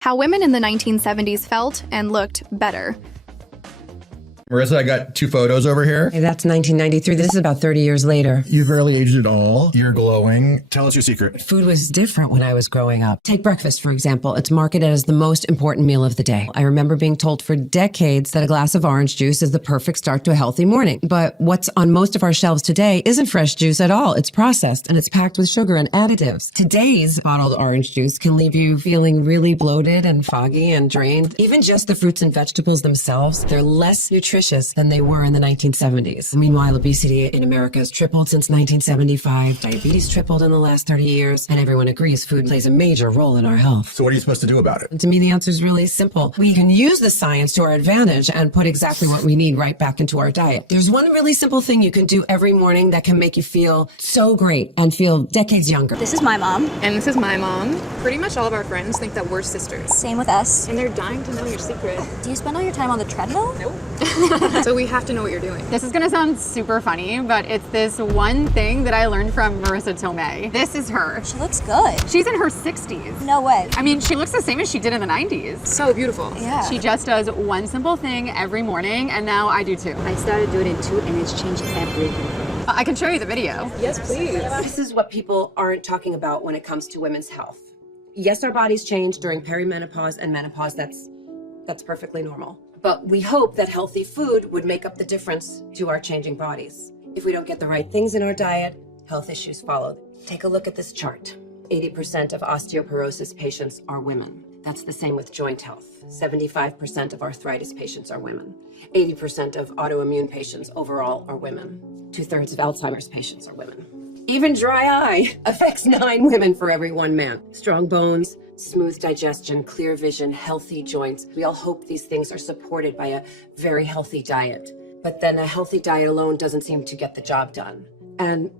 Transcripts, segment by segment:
How women in the 1970s felt and looked better. Marissa, I got 2 photos over here. Hey, that's 1993. This is about 30 years later. You've barely aged at all. You're glowing. Tell us your secret. Food was different when I was growing up. Take breakfast, for example. It's marketed as the most important meal of the day. I remember being told for decades that a glass of orange juice is the perfect start to a healthy morning. But what's on most of our shelves today isn't fresh juice at all. It's processed and it's packed with sugar and additives. Today's bottled orange juice can leave you feeling really bloated and foggy and drained. Even just the fruits and vegetables themselves, they're less nutritious than they were in the 1970s. Meanwhile, obesity in America has tripled since 1975. Diabetes tripled in the last 30 years. And everyone agrees food plays a major role in our health. So what are you supposed to do about it? And to me, the answer is really simple. We can use the science to our advantage and put exactly what we need right back into our diet. There's one really simple thing you can do every morning that can make you feel so great and feel decades younger. This is my mom. And this is my mom. Pretty much all of our friends think that we're sisters. Same with us. And they're dying to know your secret. Do you spend all your time on the treadmill? Nope. So we have to know what you're doing. This is gonna sound super funny, but it's this one thing that I learned from Marissa Tomei. This is her. She looks good. She's in her 60s. No way. I mean, she looks the same as she did in the 90s. So beautiful. Yeah. She just does one simple thing every morning, and now I do too. I started doing it too, and it's changed everything for me. I can show you the video. Yes, please. This is what people aren't talking about when it comes to women's health. Yes, our bodies change during perimenopause and menopause. That's perfectly normal. But we hope that healthy food would make up the difference to our changing bodies. If we don't get the right things in our diet, health issues follow. Take a look at this chart. 80% of osteoporosis patients are women. That's the same with joint health. 75% of arthritis patients are women. 80% of autoimmune patients overall are women. 2/3 of Alzheimer's patients are women. Even dry eye affects 9 women for every 1 man. Strong bones, smooth digestion, clear vision, healthy joints. We all hope these things are supported by a very healthy diet. But then a healthy diet alone doesn't seem to get the job done. And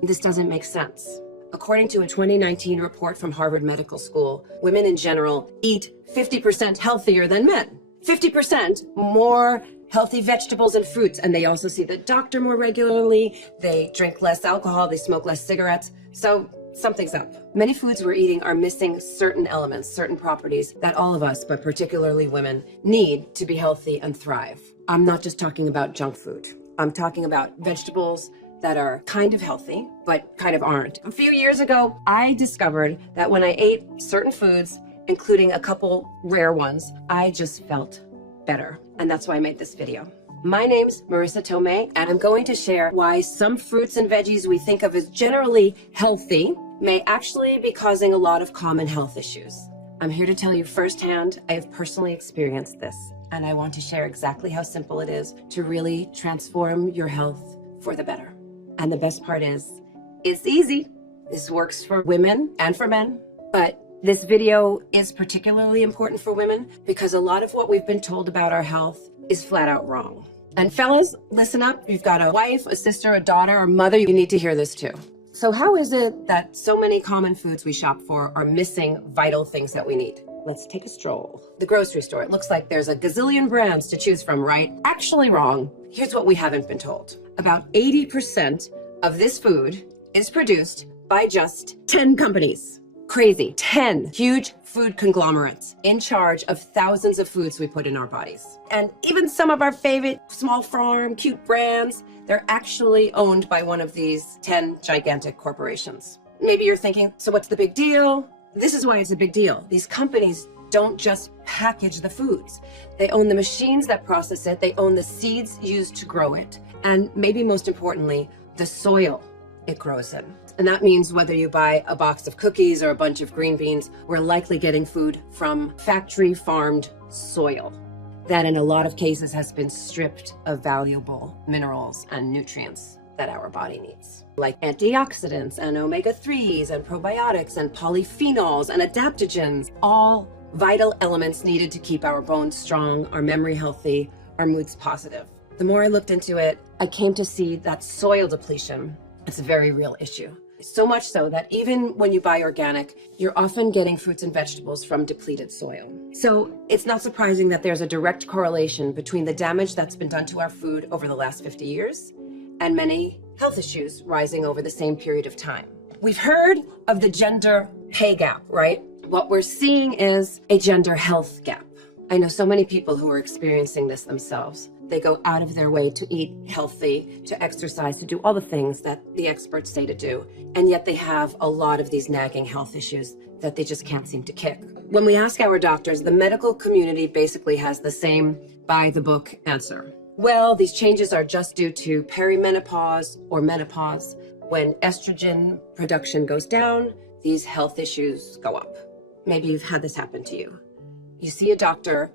this doesn't make sense. According to a 2019 report from Harvard Medical School, women in general eat 50% healthier than men. 50% more healthy vegetables and fruits. And they also see the doctor more regularly. They drink less alcohol. They smoke less cigarettes. So something's up. Many foods we're eating are missing certain elements, certain properties that all of us, but particularly women, need to be healthy and thrive. I'm not just talking about junk food. I'm talking about vegetables that are kind of healthy, but kind of aren't. A few years ago, I discovered that when I ate certain foods, including a couple rare ones, I just felt better. And that's why I made this video. My name's Marissa Tomei, and I'm going to share why some fruits and veggies we think of as generally healthy may actually be causing a lot of common health issues. I'm here to tell you firsthand, I have personally experienced this, and I want to share exactly how simple it is to really transform your health for the better. And the best part is, it's easy. This works for women and for men, but this video is particularly important for women because a lot of what we've been told about our health is flat out wrong. And fellas, listen up. You've got a wife, a sister, a daughter, a mother. You need to hear this too. So how is it that so many common foods we shop for are missing vital things that we need? Let's take a stroll. The grocery store. It looks like there's a gazillion brands to choose from, right? Actually wrong. Here's what we haven't been told. About 80% of this food is produced by just 10 companies. Crazy. 10 huge food conglomerates in charge of thousands of foods we put in our bodies. And even some of our favorite small farm, cute brands, they're actually owned by one of these 10 gigantic corporations. Maybe you're thinking, so what's the big deal? This is why it's a big deal. These companies don't just package the foods. They own the machines that process it. They own the seeds used to grow it. And maybe most importantly, the soil it grows in. And that means whether you buy a box of cookies or a bunch of green beans, we're likely getting food from factory farmed soil that in a lot of cases has been stripped of valuable minerals and nutrients that our body needs, like antioxidants and omega-3s and probiotics and polyphenols and adaptogens, all vital elements needed to keep our bones strong, our memory healthy, our moods positive. The more I looked into it, I came to see that soil depletion is a very real issue. So much so that even when you buy organic, you're often getting fruits and vegetables from depleted soil. So it's not surprising that there's a direct correlation between the damage that's been done to our food over the last 50 years and many health issues rising over the same period of time. We've heard of the gender pay gap, right? What we're seeing is a gender health gap. I know so many people who are experiencing this themselves. They go out of their way to eat healthy, to exercise, to do all the things that the experts say to do. And yet they have a lot of these nagging health issues that they just can't seem to kick. When we ask our doctors, the medical community basically has the same by-the-book answer. Well, these changes are just due to perimenopause or menopause. When estrogen production goes down, these health issues go up. Maybe you've had this happen to you. You see a doctor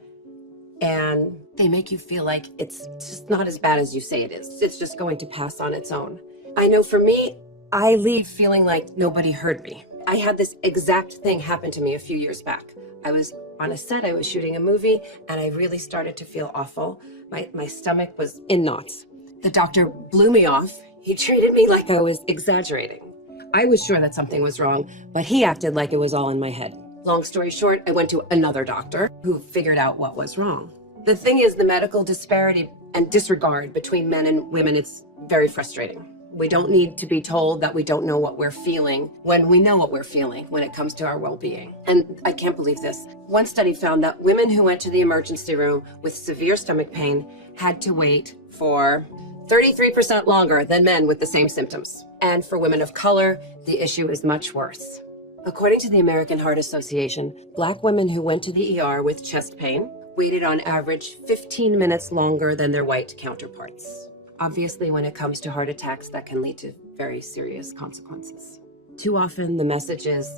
and they make you feel like it's just not as bad as you say it is. It's just going to pass on its own. I know for me, I leave feeling like nobody heard me. I had this exact thing happen to me a few years back. I was on a set, I was shooting a movie, and I really started to feel awful. My stomach was in knots. The doctor blew me off. He treated me like I was exaggerating. I was sure that something was wrong, but he acted like it was all in my head. Long story short, I went to another doctor who figured out what was wrong. The thing is, the medical disparity and disregard between men and women, it's very frustrating. We don't need to be told that we don't know what we're feeling when we know what we're feeling when it comes to our well-being. And I can't believe this. One study found that women who went to the emergency room with severe stomach pain had to wait for 33% longer than men with the same symptoms. And for women of color, the issue is much worse. According to the American Heart Association, Black women who went to the ER with chest pain waited on average 15 minutes longer than their white counterparts. Obviously, when it comes to heart attacks, that can lead to very serious consequences. Too often, the message is,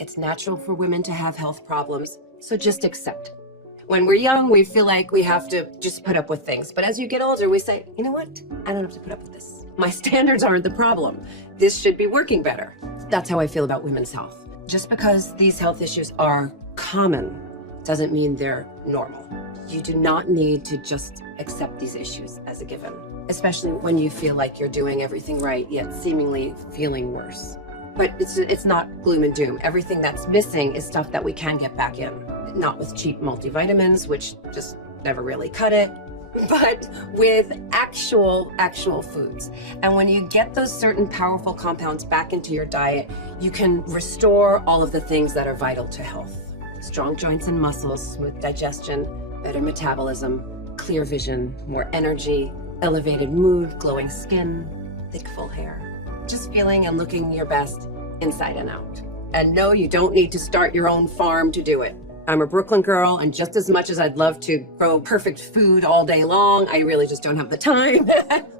it's natural for women to have health problems, so just accept it. When we're young, we feel like we have to just put up with things. But as you get older, we say, you know what? I don't have to put up with this. My standards aren't the problem. This should be working better. That's how I feel about women's health. Just because these health issues are common doesn't mean they're normal. You do not need to just accept these issues as a given, especially when you feel like you're doing everything right, yet seemingly feeling worse. But it's not gloom and doom. Everything that's missing is stuff that we can get back in. Not with cheap multivitamins, which just never really cut it, but with actual foods. And when you get those certain powerful compounds back into your diet, you can restore all of the things that are vital to health. Strong joints and muscles, smooth digestion, better metabolism, clear vision, more energy, elevated mood, glowing skin, thick full hair. Just feeling and looking your best inside and out. And no, you don't need to start your own farm to do it. I'm a Brooklyn girl, and just as much as I'd love to grow perfect food all day long, I really just don't have the time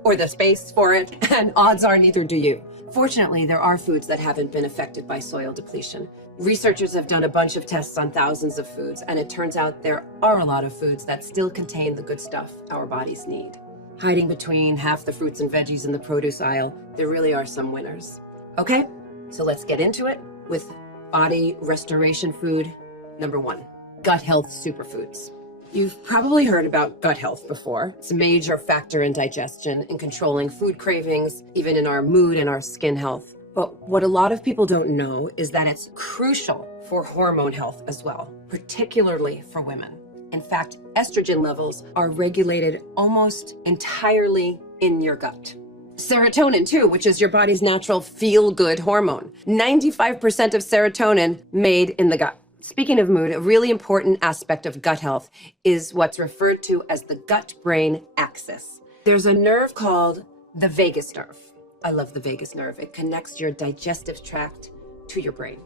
or the space for it, and odds are neither do you. Fortunately, there are foods that haven't been affected by soil depletion. Researchers have done a bunch of tests on thousands of foods, and it turns out there are a lot of foods that still contain the good stuff our bodies need. Hiding between half the fruits and veggies in the produce aisle, there really are some winners. Okay, so let's get into it with body restoration food number 1, gut health superfoods. You've probably heard about gut health before. It's a major factor in digestion, in controlling food cravings, even in our mood and our skin health. But what a lot of people don't know is that it's crucial for hormone health as well, particularly for women. In fact, estrogen levels are regulated almost entirely in your gut. Serotonin too, which is your body's natural feel-good hormone. 95% of serotonin made in the gut. Speaking of mood, a really important aspect of gut health is what's referred to as the gut-brain axis. There's a nerve called the vagus nerve. I love the vagus nerve. It connects your digestive tract to your brain.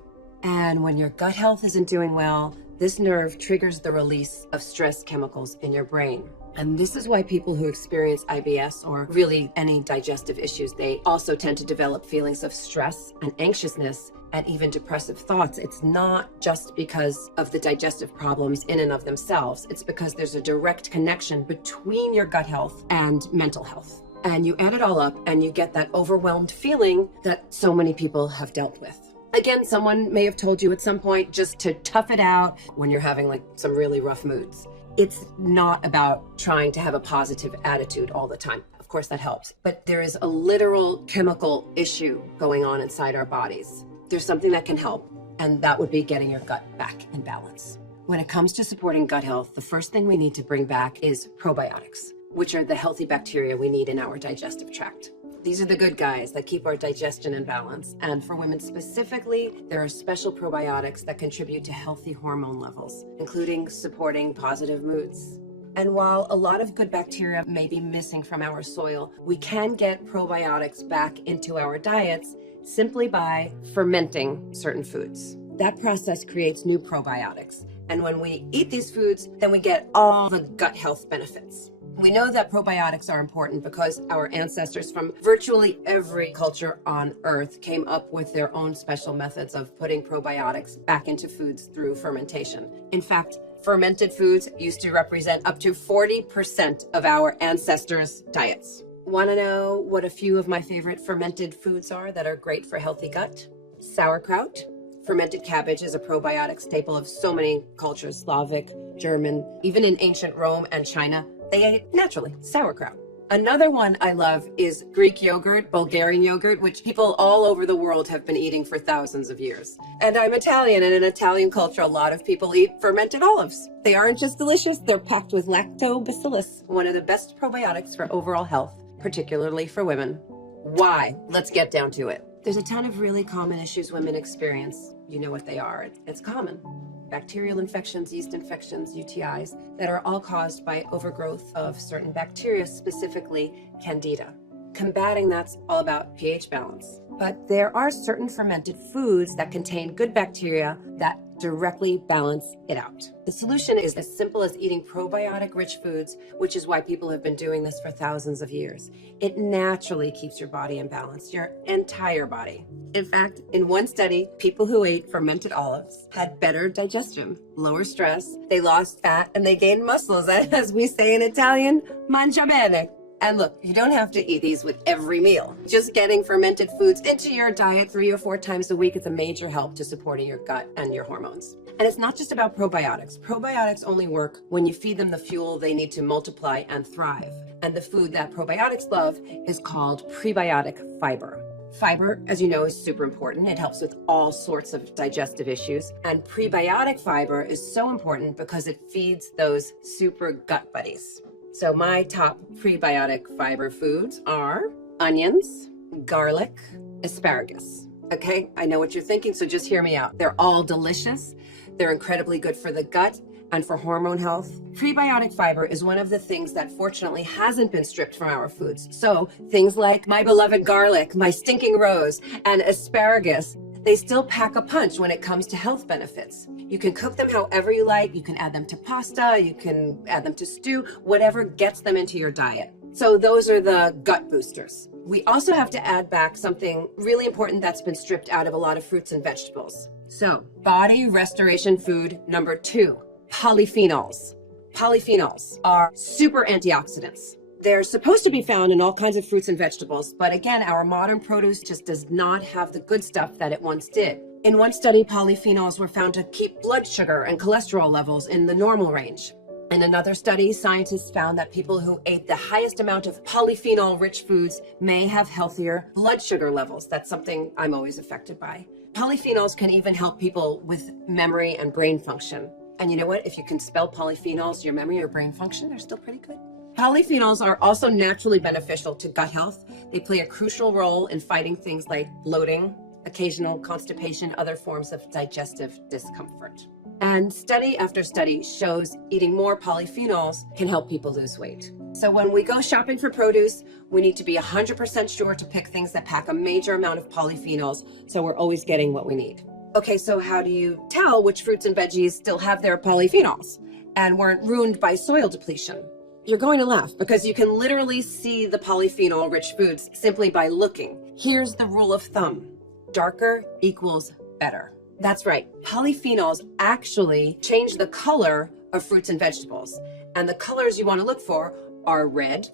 And when your gut health isn't doing well, this nerve triggers the release of stress chemicals in your brain. And this is why people who experience IBS or really any digestive issues, they also tend to develop feelings of stress and anxiousness and even depressive thoughts. It's not just because of the digestive problems in and of themselves. It's because there's a direct connection between your gut health and mental health. And you add it all up and you get that overwhelmed feeling that so many people have dealt with. Again, someone may have told you at some point just to tough it out when you're having like some really rough moods. It's not about trying to have a positive attitude all the time. Of course, that helps. But there is a literal chemical issue going on inside our bodies. There's something that can help, and that would be getting your gut back in balance. When it comes to supporting gut health, the first thing we need to bring back is probiotics, which are the healthy bacteria we need in our digestive tract. These are the good guys that keep our digestion in balance. And for women specifically, there are special probiotics that contribute to healthy hormone levels, including supporting positive moods. And while a lot of good bacteria may be missing from our soil, we can get probiotics back into our diets simply by fermenting certain foods. That process creates new probiotics. And when we eat these foods, then we get all the gut health benefits. We know that probiotics are important because our ancestors from virtually every culture on Earth came up with their own special methods of putting probiotics back into foods through fermentation. In fact, fermented foods used to represent up to 40% of our ancestors' diets. Want to know what a few of my favorite fermented foods are that are great for healthy gut? Sauerkraut. Fermented cabbage is a probiotic staple of so many cultures, Slavic, German, even in ancient Rome and China. They ate naturally sauerkraut. Another one I love is Greek yogurt, Bulgarian yogurt, which people all over the world have been eating for thousands of years. And I'm Italian, and in Italian culture, a lot of people eat fermented olives. They aren't just delicious, they're packed with lactobacillus, one of the best probiotics for overall health, particularly for women. Why? Let's get down to it. There's a ton of really common issues women experience. You know what they are. It's common. Bacterial infections, yeast infections, UTIs, that are all caused by overgrowth of certain bacteria, specifically Candida. Combating that's all about pH balance. But there are certain fermented foods that contain good bacteria that directly balance it out. The solution is as simple as eating probiotic-rich foods, which is why people have been doing this for thousands of years. It naturally keeps your body in balance, your entire body. In fact, in one study, people who ate fermented olives had better digestion, lower stress, they lost fat, and they gained muscles. As we say in Italian, mangia bene. And look, you don't have to eat these with every meal. Just getting fermented foods into your diet 3 or 4 times a week is a major help to supporting your gut and your hormones. And it's not just about probiotics. Probiotics only work when you feed them the fuel they need to multiply and thrive. And the food that probiotics love is called prebiotic fiber. Fiber, as you know, is super important. It helps with all sorts of digestive issues. And prebiotic fiber is so important because it feeds those super gut buddies. So my top prebiotic fiber foods are onions, garlic, asparagus. Okay, I know what you're thinking, so just hear me out. They're all delicious. They're incredibly good for the gut and for hormone health. Prebiotic fiber is one of the things that fortunately hasn't been stripped from our foods. So things like my beloved garlic, my stinking rose, and asparagus, they still pack a punch when it comes to health benefits. You can cook them however you like. You can add them to pasta. You can add them to stew, whatever gets them into your diet. So those are the gut boosters. We also have to add back something really important that's been stripped out of a lot of fruits and vegetables. So body restoration food number 2, polyphenols. Polyphenols are super antioxidants. They're supposed to be found in all kinds of fruits and vegetables, but again, our modern produce just does not have the good stuff that it once did. In one study, polyphenols were found to keep blood sugar and cholesterol levels in the normal range. In another study, scientists found that people who ate the highest amount of polyphenol-rich foods may have healthier blood sugar levels. That's something I'm always affected by. Polyphenols can even help people with memory and brain function. And you know what? If you can spell polyphenols, your memory or brain function, they're still pretty good. Polyphenols are also naturally beneficial to gut health. They play a crucial role in fighting things like bloating, occasional constipation, other forms of digestive discomfort. And study after study shows eating more polyphenols can help people lose weight. So when we go shopping for produce, we need to be 100% sure to pick things that pack a major amount of polyphenols, so we're always getting what we need. Okay, so how do you tell which fruits and veggies still have their polyphenols and weren't ruined by soil depletion? You're going to laugh because you can literally see the polyphenol-rich foods simply by looking. Here's the rule of thumb. Darker equals better. That's right. Polyphenols actually change the color of fruits and vegetables. And the colors you want to look for are red,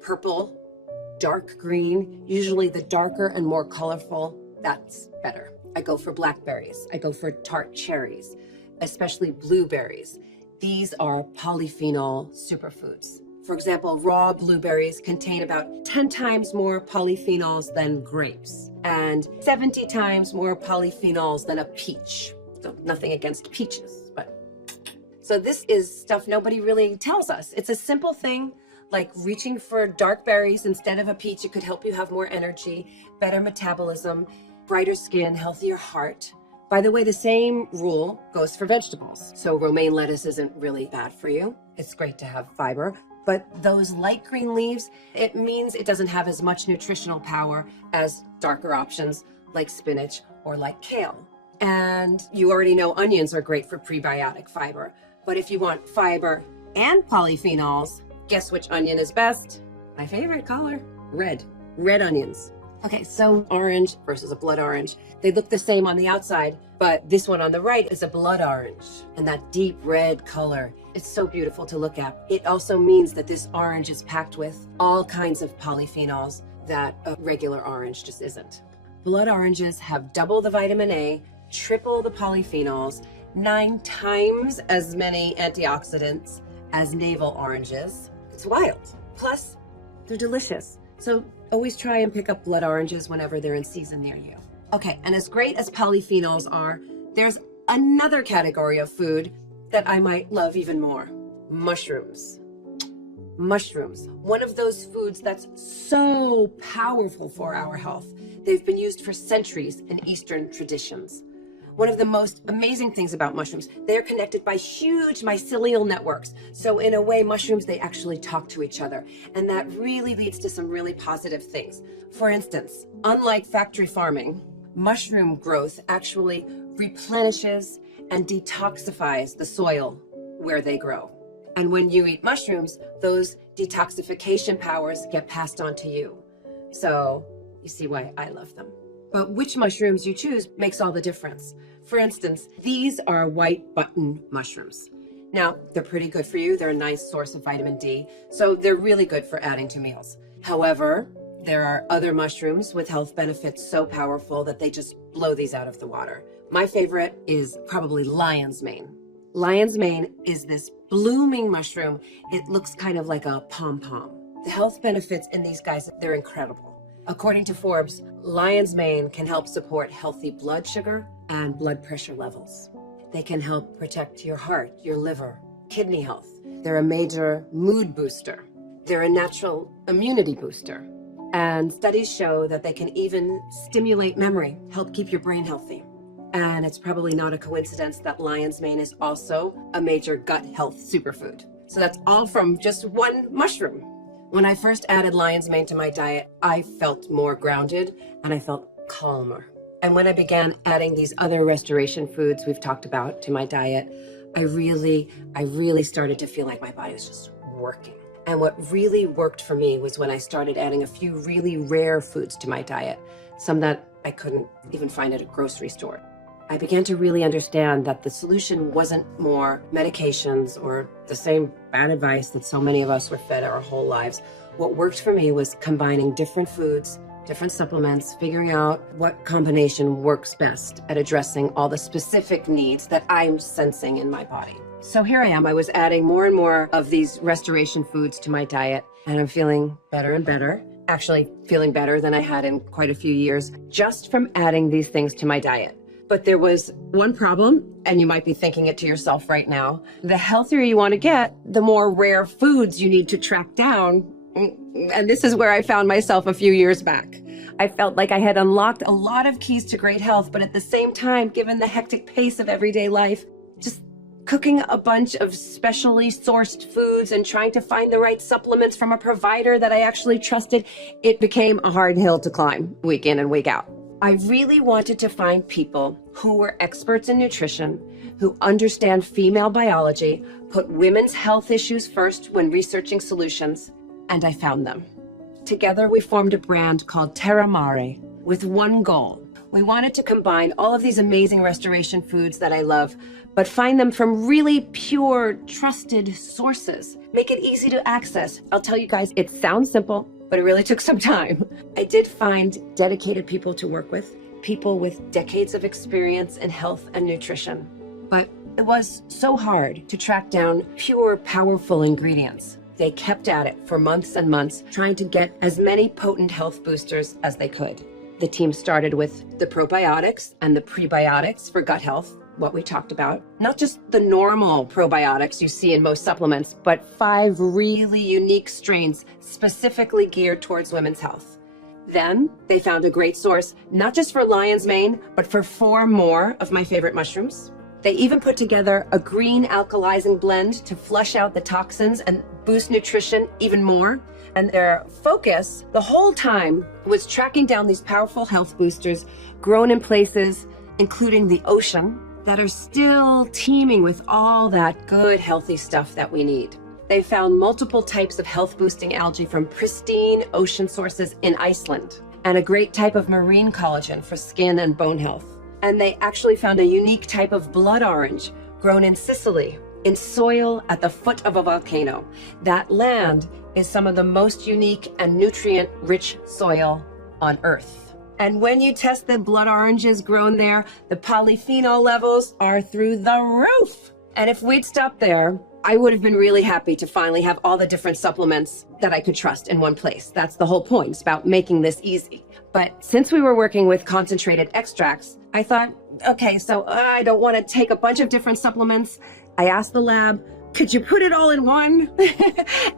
purple, dark green. Usually the darker and more colorful, that's better. I go for blackberries. I go for tart cherries, especially blueberries. These are polyphenol superfoods. For example, raw blueberries contain about 10 times more polyphenols than grapes and 70 times more polyphenols than a peach. So nothing against peaches, but. So this is stuff nobody really tells us. It's a simple thing like reaching for dark berries instead of a peach. It could help you have more energy, better metabolism, brighter skin, healthier heart. By the way, the same rule goes for vegetables. So romaine lettuce isn't really bad for you. It's great to have fiber. But those light green leaves, it means it doesn't have as much nutritional power as darker options like spinach or like kale. And you already know onions are great for prebiotic fiber. But if you want fiber and polyphenols, guess which onion is best? My favorite color, red. Red onions. Okay, so orange versus a blood orange. They look the same on the outside, but this one on the right is a blood orange. And that deep red color, it's so beautiful to look at. It also means that this orange is packed with all kinds of polyphenols that a regular orange just isn't. Blood oranges have double the vitamin A, triple the polyphenols, 9 times as many antioxidants as navel oranges. It's wild. Plus, they're delicious. So always try and pick up blood oranges whenever they're in season near you. Okay, and as great as polyphenols are, there's another category of food that I might love even more. Mushrooms. Mushrooms, one of those foods that's so powerful for our health. They've been used for centuries in Eastern traditions. One of the most amazing things about mushrooms, they're connected by huge mycelial networks. So in a way, mushrooms, they actually talk to each other. And that really leads to some really positive things. For instance, unlike factory farming, mushroom growth actually replenishes and detoxifies the soil where they grow. And when you eat mushrooms, those detoxification powers get passed on to you. So you see why I love them. But which mushrooms you choose makes all the difference. For instance, these are white button mushrooms. Now, they're pretty good for you. They're a nice source of vitamin D, so they're really good for adding to meals. However, there are other mushrooms with health benefits so powerful that they just blow these out of the water. My favorite is probably lion's mane. Lion's mane is this blooming mushroom. It looks kind of like a pom-pom. The health benefits in these guys, they're incredible. According to Forbes, lion's mane can help support healthy blood sugar and blood pressure levels. They can help protect your heart, your liver, kidney health. They're a major mood booster. They're a natural immunity booster. And studies show that they can even stimulate memory, help keep your brain healthy. And it's probably not a coincidence that lion's mane is also a major gut health superfood. So that's all from just one mushroom. When I first added lion's mane to my diet, I felt more grounded and I felt calmer. And when I began adding these other restoration foods we've talked about to my diet, I really started to feel like my body was just working. And what really worked for me was when I started adding a few really rare foods to my diet, some that I couldn't even find at a grocery store. I began to really understand that the solution wasn't more medications or the same bad advice that so many of us were fed our whole lives. What worked for me was combining different foods, different supplements, figuring out what combination works best at addressing all the specific needs that I'm sensing in my body. So here I am. I was adding more and more of these restoration foods to my diet, and I'm feeling better and better. Actually, feeling better than I had in quite a few years just from adding these things to my diet. But there was one problem, and you might be thinking it to yourself right now. The healthier you want to get, the more rare foods you need to track down. And this is where I found myself a few years back. I felt like I had unlocked a lot of keys to great health, but at the same time, given the hectic pace of everyday life, just cooking a bunch of specially sourced foods and trying to find the right supplements from a provider that I actually trusted, it became a hard hill to climb week in and week out. I really wanted to find people who were experts in nutrition, who understand female biology, put women's health issues first when researching solutions, and I found them. Together, we formed a brand called Terra Mare with one goal. We wanted to combine all of these amazing restoration foods that I love, but find them from really pure, trusted sources. Make it easy to access. I'll tell you guys, it sounds simple, but it really took some time. I did find dedicated people to work with, people with decades of experience in health and nutrition. But it was so hard to track down pure, powerful ingredients. They kept at it for months and months, trying to get as many potent health boosters as they could. The team started with the probiotics and the prebiotics for gut health. what we talked about. Not just the normal probiotics you see in most supplements, but 5 really unique strains specifically geared towards women's health. Then they found a great source, not just for lion's mane, but for 4 more of my favorite mushrooms. They even put together a green alkalizing blend to flush out the toxins and boost nutrition even more. And their focus the whole time was tracking down these powerful health boosters grown in places, including the ocean, that are still teeming with all that good, healthy stuff that we need. They found multiple types of health-boosting algae from pristine ocean sources in Iceland, and a great type of marine collagen for skin and bone health. And they actually found a unique type of blood orange grown in Sicily, in soil at the foot of a volcano. That land is some of the most unique and nutrient-rich soil on Earth. And when you test the blood oranges grown there, the polyphenol levels are through the roof. And if we'd stopped there, I would have been really happy to finally have all the different supplements that I could trust in one place. That's the whole point. It's about making this easy. But since we were working with concentrated extracts, I thought, okay, so I don't want to take a bunch of different supplements. I asked the lab, could you put it all in one?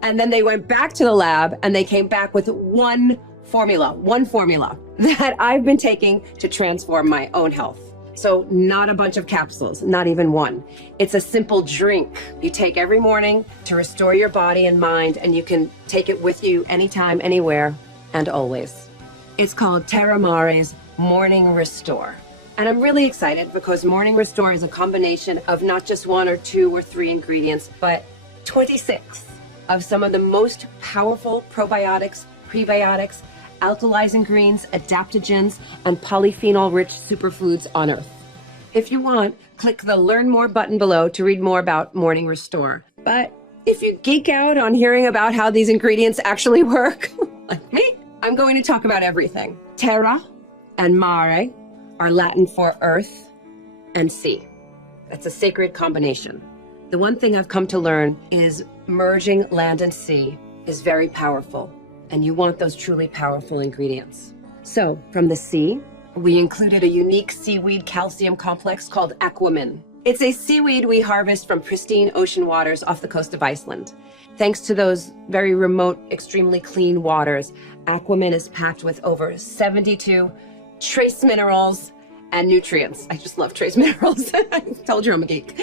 And then they went back to the lab and they came back with one formula that I've been taking to transform my own health. So not a bunch of capsules, not even one. It's a simple drink you take every morning to restore your body and mind, and you can take it with you anytime, anywhere, and always. It's called Terra Mare's Morning Restore. And I'm really excited because Morning Restore is a combination of not just 1 or 2 or 3 ingredients, but 26 of some of the most powerful probiotics, prebiotics, alkalizing greens, adaptogens, and polyphenol-rich superfoods on Earth. If you want, click the Learn More button below to read more about Morning Restore. But if you geek out on hearing about how these ingredients actually work, like me, I'm going to talk about everything. Terra and mare are Latin for earth and sea. That's a sacred combination. The one thing I've come to learn is merging land and sea is very powerful, and you want those truly powerful ingredients. So from the sea, we included a unique seaweed calcium complex called aquamin. It's a seaweed we harvest from pristine ocean waters off the coast of Iceland. Thanks to those very remote, extremely clean waters, aquamin is packed with over 72 trace minerals and nutrients. I just love trace minerals. I told you I'm a geek.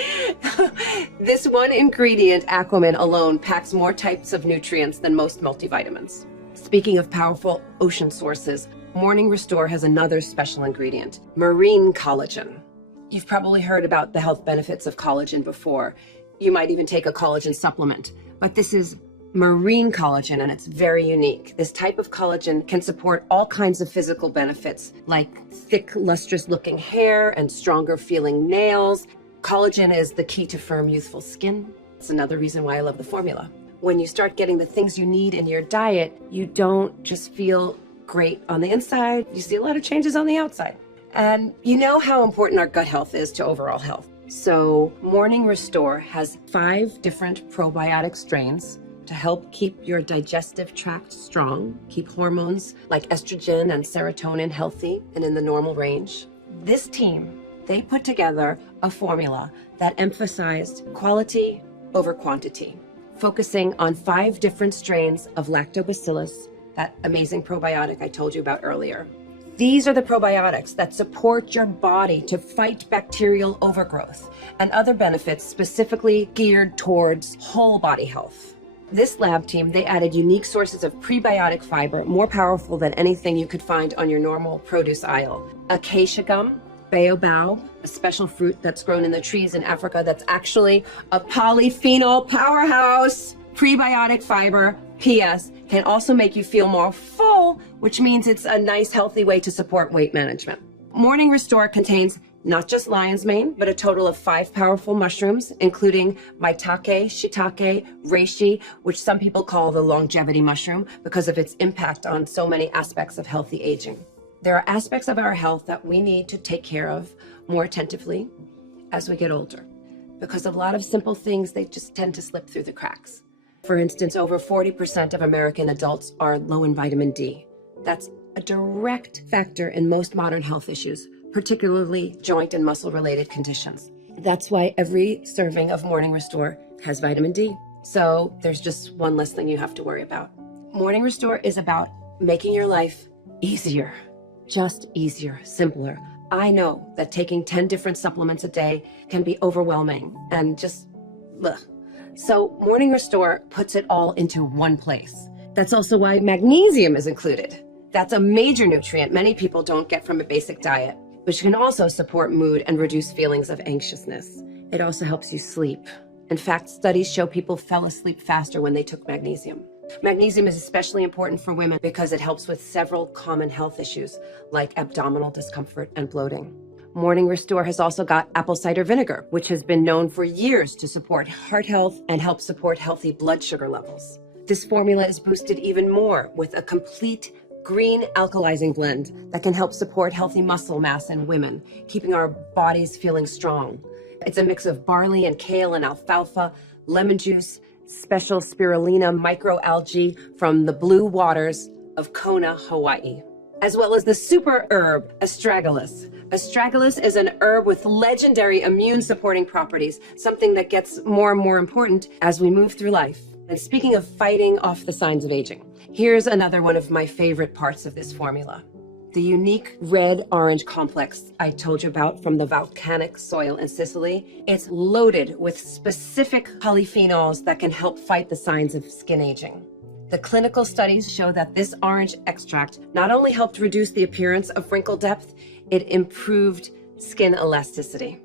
This one ingredient, aquamin alone, packs more types of nutrients than most multivitamins. Speaking of powerful ocean sources, Morning Restore has another special ingredient, marine collagen. You've probably heard about the health benefits of collagen before. You might even take a collagen supplement, but this is marine collagen, and it's very unique. This type of collagen can support all kinds of physical benefits, like thick, lustrous-looking hair and stronger-feeling nails. Collagen is the key to firm, youthful skin. It's another reason why I love the formula. When you start getting the things you need in your diet, you don't just feel great on the inside, you see a lot of changes on the outside. And you know how important our gut health is to overall health. So Morning Restore has 5 different probiotic strains to help keep your digestive tract strong, keep hormones like estrogen and serotonin healthy and in the normal range. This team, they put together a formula that emphasized quality over quantity, focusing on 5 different strains of lactobacillus, that amazing probiotic I told you about earlier. These are the probiotics that support your body to fight bacterial overgrowth and other benefits specifically geared towards whole body health. This lab team, they added unique sources of prebiotic fiber, more powerful than anything you could find on your normal produce aisle. Acacia gum, baobab, a special fruit that's grown in the trees in Africa that's actually a polyphenol powerhouse. Prebiotic fiber, PS, can also make you feel more full, which means it's a nice, healthy way to support weight management. Morning Restore contains not just lion's mane, but a total of 5 powerful mushrooms, including maitake, shiitake, reishi, which some people call the longevity mushroom because of its impact on so many aspects of healthy aging. There are aspects of our health that we need to take care of more attentively as we get older, because a lot of simple things, they just tend to slip through the cracks. For instance, over 40% of American adults are low in vitamin D. That's a direct factor in most modern health issues, particularly joint and muscle related conditions. That's why every serving of Morning Restore has vitamin D. So there's just one less thing you have to worry about. Morning Restore is about making your life easier, just easier, simpler. I know that taking 10 different supplements a day can be overwhelming and just, ugh. So Morning Restore puts it all into one place. That's also why magnesium is included. That's a major nutrient many people don't get from a basic diet, which can also support mood and reduce feelings of anxiousness. It also helps you sleep. In fact, studies show people fell asleep faster when they took magnesium. Magnesium is especially important for women because it helps with several common health issues like abdominal discomfort and bloating. Morning Restore has also got apple cider vinegar, which has been known for years to support heart health and help support healthy blood sugar levels. This formula is boosted even more with a complete green alkalizing blend that can help support healthy muscle mass in women, keeping our bodies feeling strong. It's a mix of barley and kale and alfalfa, lemon juice, special spirulina microalgae from the blue waters of Kona, Hawaii, as well as the super herb astragalus. Astragalus is an herb with legendary immune supporting properties, something that gets more and more important as we move through life. And speaking of fighting off the signs of aging, here's another one of my favorite parts of this formula. The unique red-orange complex I told you about from the volcanic soil in Sicily. It's loaded with specific polyphenols that can help fight the signs of skin aging. The clinical studies show that this orange extract not only helped reduce the appearance of wrinkle depth, it improved skin elasticity.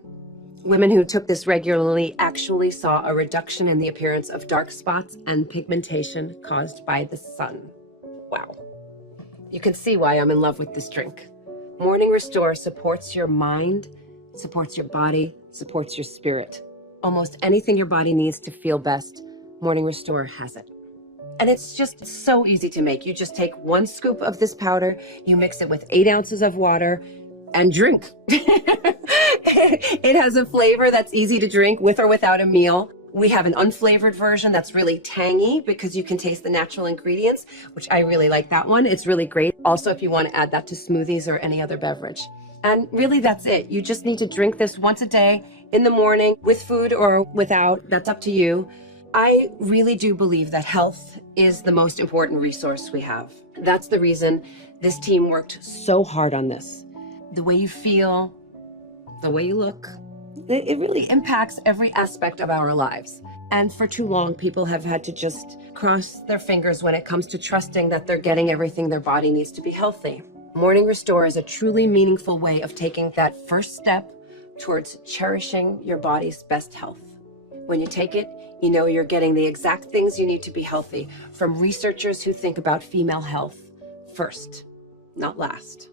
Women who took this regularly actually saw a reduction in the appearance of dark spots and pigmentation caused by the sun. Wow. You can see why I'm in love with this drink. Morning Restore supports your mind, supports your body, supports your spirit. Almost anything your body needs to feel best, Morning Restore has it. And it's just so easy to make. You just take 1 scoop of this powder, you mix it with 8 ounces of water, and drink. It has a flavor that's easy to drink with or without a meal. We have an unflavored version that's really tangy because you can taste the natural ingredients, which I really like that one. It's really great. Also, if you want to add that to smoothies or any other beverage. And really, that's it. You just need to drink this once a day in the morning with food or without. That's up to you. I really do believe that health is the most important resource we have. That's the reason this team worked so hard on this. The way you feel, the way you look, it really impacts every aspect of our lives. And for too long, people have had to just cross their fingers when it comes to trusting that they're getting everything their body needs to be healthy. Morning Restore is a truly meaningful way of taking that first step towards cherishing your body's best health. When you take it, you know you're getting the exact things you need to be healthy from researchers who think about female health first, not last.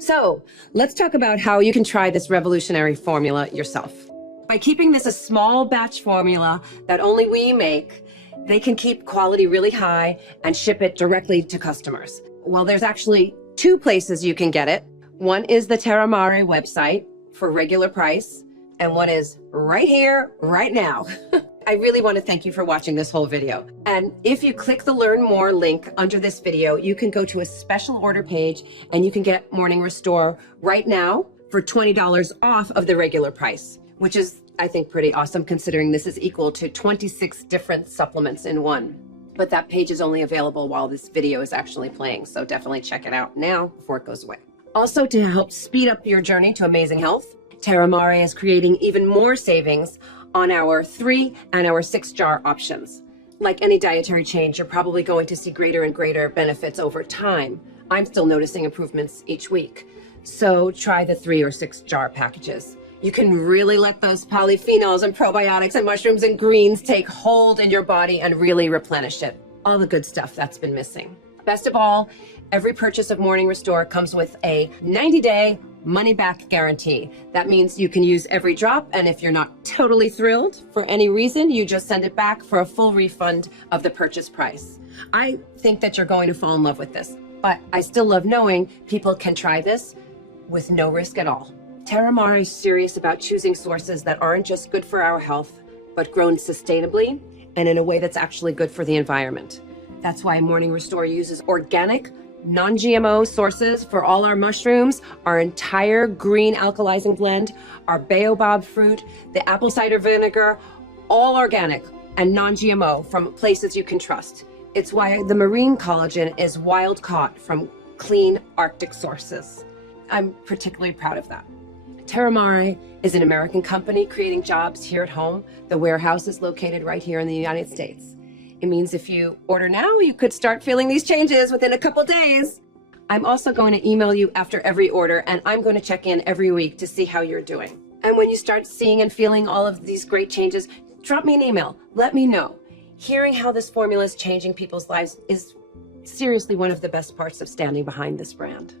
So let's talk about how you can try this revolutionary formula yourself. By keeping this a small batch formula that only we make, they can keep quality really high and ship it directly to customers. Well, there's actually 2 places you can get it. One is the Terra Mare website for regular price, and one is right here, right now. I really want to thank you for watching this whole video. And if you click the Learn More link under this video, you can go to a special order page and you can get Morning Restore right now for $20 off of the regular price, which is, I think, pretty awesome considering this is equal to 26 different supplements in one. But that page is only available while this video is actually playing, so definitely check it out now before it goes away. Also, to help speed up your journey to amazing health, Terra Mare is creating even more savings on our 3 and our 6 jar options. Like any dietary change, you're probably going to see greater and greater benefits over time. I'm still noticing improvements each week. So try the 3 or 6 jar packages. You can really let those polyphenols and probiotics and mushrooms and greens take hold in your body and really replenish it. All the good stuff that's been missing. Best of all, every purchase of Morning Restore comes with a 90-day money-back guarantee. That means you can use every drop, and if you're not totally thrilled for any reason, you just send it back for a full refund of the purchase price. I think that you're going to fall in love with this, but I still love knowing people can try this with no risk at all. Terra Mare is serious about choosing sources that aren't just good for our health, but grown sustainably and in a way that's actually good for the environment. That's why Morning Restore uses organic, non-GMO sources for all our mushrooms, our entire green alkalizing blend, our baobab fruit, the apple cider vinegar, all organic and non-GMO from places you can trust. It's why the marine collagen is wild caught from clean Arctic sources. I'm particularly proud of that. Terramare is an American company creating jobs here at home. The warehouse is located right here in the United States. It means if you order now, you could start feeling these changes within a couple days. I'm also going to email you after every order, and I'm going to check in every week to see how you're doing. And when you start seeing and feeling all of these great changes, drop me an email. Let me know. Hearing how this formula is changing people's lives is seriously one of the best parts of standing behind this brand.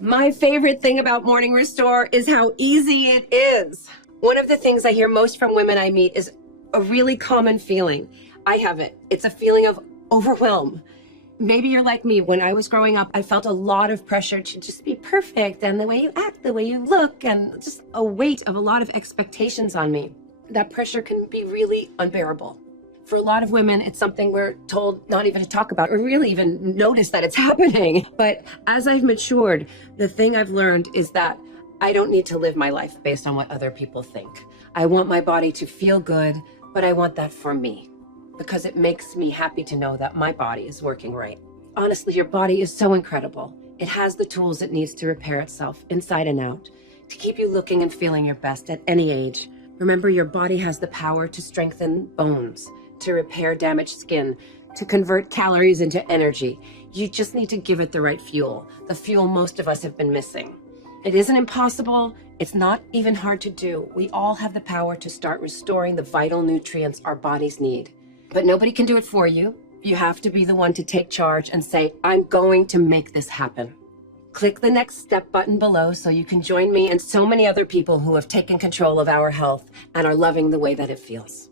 My favorite thing about Morning Restore is how easy it is. One of the things I hear most from women I meet is a really common feeling. I have it. It's a feeling of overwhelm. Maybe you're like me. When I was growing up, I felt a lot of pressure to just be perfect, and the way you act, the way you look, and just a weight of a lot of expectations on me. That pressure can be really unbearable. For a lot of women, it's something we're told not even to talk about or really even notice that it's happening. But as I've matured, the thing I've learned is that I don't need to live my life based on what other people think. I want my body to feel good, but I want that for me because it makes me happy to know that my body is working right. Honestly, your body is so incredible. It has the tools it needs to repair itself inside and out, to keep you looking and feeling your best at any age. Remember, your body has the power to strengthen bones, to repair damaged skin, to convert calories into energy. You just need to give it the right fuel, the fuel most of us have been missing. It isn't impossible. It's not even hard to do. We all have the power to start restoring the vital nutrients our bodies need. But nobody can do it for you. You have to be the one to take charge and say, I'm going to make this happen. Click the next step button below so you can join me and so many other people who have taken control of our health and are loving the way that it feels.